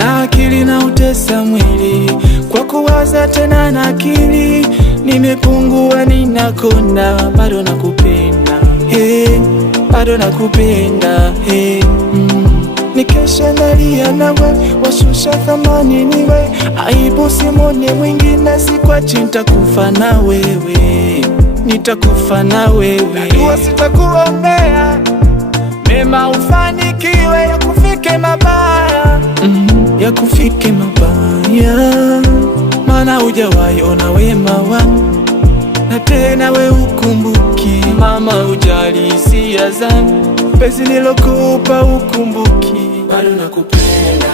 na akili na utesa mwili kwa kuwaza tena na akili. Nimepungua, ninakonda, bado nakupenda, hey, bado nakupenda, hey. Nikesha nalia nawe, washusha thamani niwe, aibu simone mwingine, sikwachi, nitakufa na wewe, nitakufa na wewe. Najua sitakuombea mema ufanikiwe, yakufike mabaya, yakufike mabaya, maana hujawahi ona wema wangu, na tena we ukumbuki mama, ujali hisia zangu, penzi nilokupa ukumbuki, bado nakupenda.